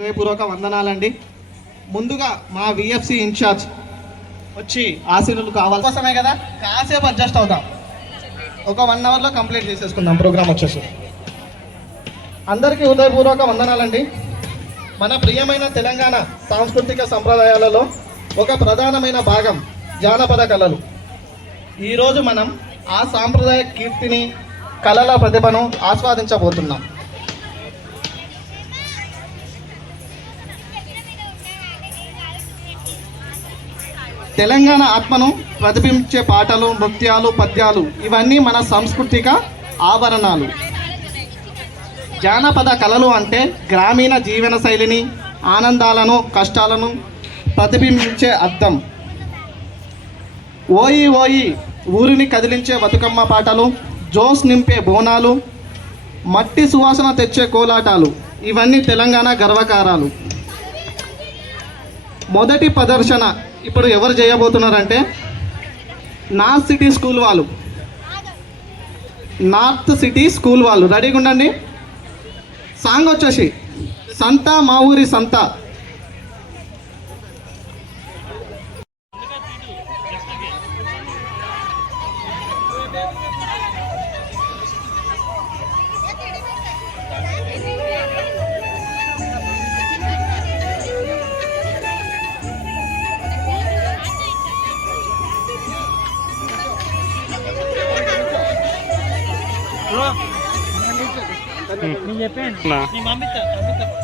హృదయపూర్వక వందనాలండి. ముందుగా మా విఎఫ్సి ఇన్ఛార్జ్ వచ్చి ఆశీనులు కావాలి కోసమే కదా? కాసేపు అడ్జస్ట్ అవుతాం ఒక వన్ అవర్లో కంప్లీట్ చేసేసుకుందాం ప్రోగ్రామ్ వచ్చేసి. అందరికీ హృదయపూర్వక వందనాలండి. మన ప్రియమైన తెలంగాణ సాంస్కృతిక సంప్రదాయాలలో ఒక ప్రధానమైన భాగం జానపద కళలు. ఈరోజు మనం ఆ సాంప్రదాయ కీర్తిని కళల ప్రతిభను ఆస్వాదించబోతున్నాం. తెలంగాణ ఆత్మను ప్రతిబింబించే పాటలు నృత్యాలు పద్యాలు ఇవన్నీ మన సాంస్కృతిక ఆభరణాలు జానపద కళలు అంటే గ్రామీణ జీవన శైలిని ఆనందాలను కష్టాలను ప్రతిబింబించే అర్థం ఓయి ఓయి ఊరిని కదిలించే బతుకమ్మ పాటలు జోస్ నింపే బోనాలు మట్టి సువాసన తెచ్చే కోలాటాలు ఇవన్నీ తెలంగాణ గర్వకారాలు. మొదటి ప్రదర్శన ఇప్పుడు ఎవరు చేయబోతున్నారంటే నార్త్ సిటీ స్కూల్ వాళ్ళు. నార్త్ సిటీ స్కూల్ వాళ్ళు. రెడీగా ఉండండి. సాంగ్ వచ్చేసి సంత మా ఊరి సంత. Nah. Ini mami tak, mami.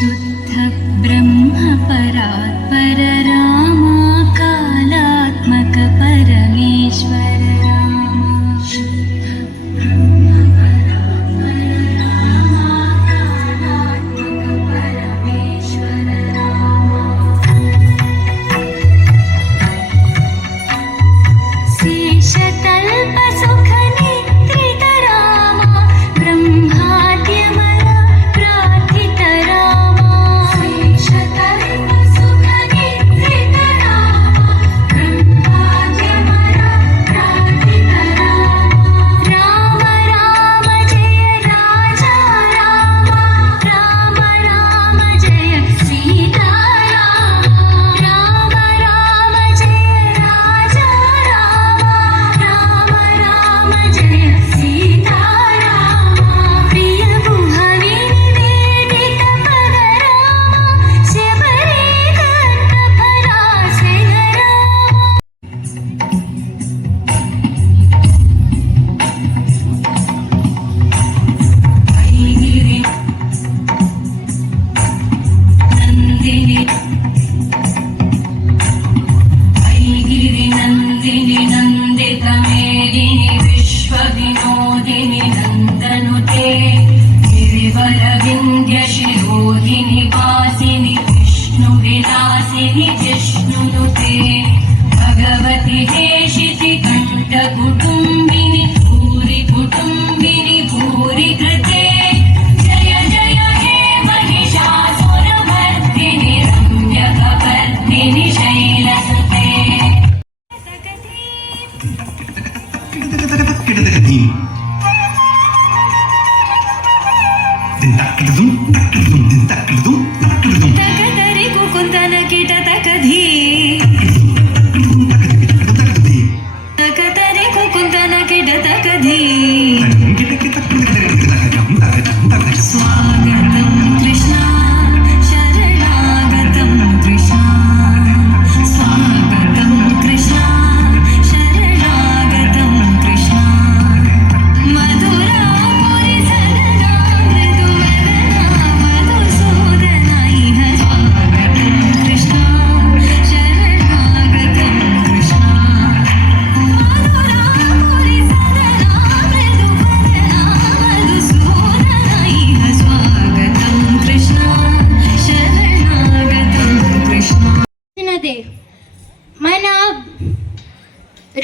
should കിട്ടുന്ന കഥയും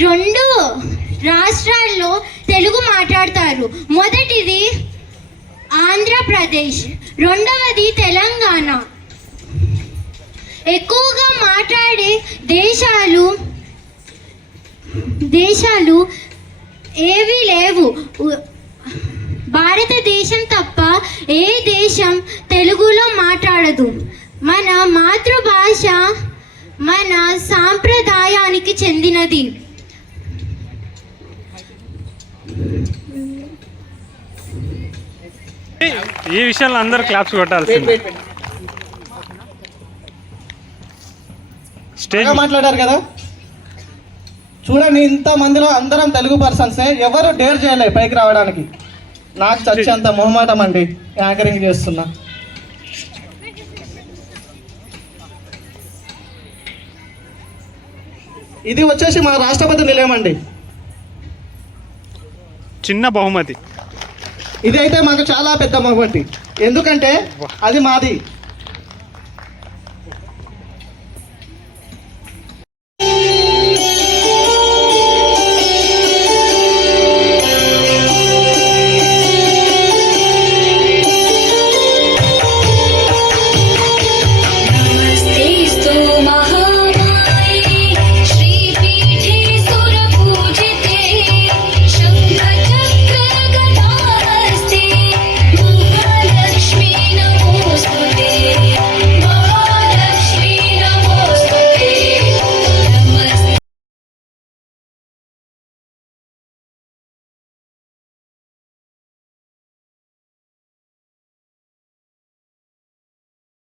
రెండు రాష్ట్రాల్లో తెలుగు మాట్లాడతారు. మొదటిది ఆంధ్రప్రదేశ్ రెండవది తెలంగాణ. ఎక్కువగా మాట్లాడే దేశాలు దేశాలు ఏవీ లేవు. భారతదేశం తప్ప ఏ దేశం తెలుగులో మాట్లాడదు. మన మాతృభాష మన సాంప్రదాయానికి చెందినది. ఈ విషయంలో అందరూ క్లాప్స్ కొట్టాల్సింది. స్టేజ్ మాట్లాడారు కదా? చూడండి ఇంత మందిలో అందరం తెలుగు పర్సన్సే ఎవరు డేర్ చేయలే పైకి రావడానికి. నాకు చచ్చేంత మొహమాటం అండి యాంకరింగ్ చేస్తున్నా. ఇది వచ్చేసి మా రాష్ట్రపతి నిలయం అండి. చిన్న బహుమతి. ఇది అయితే మాకు చాలా పెద్ద బహుమతి ఎందుకంటే అది మాది.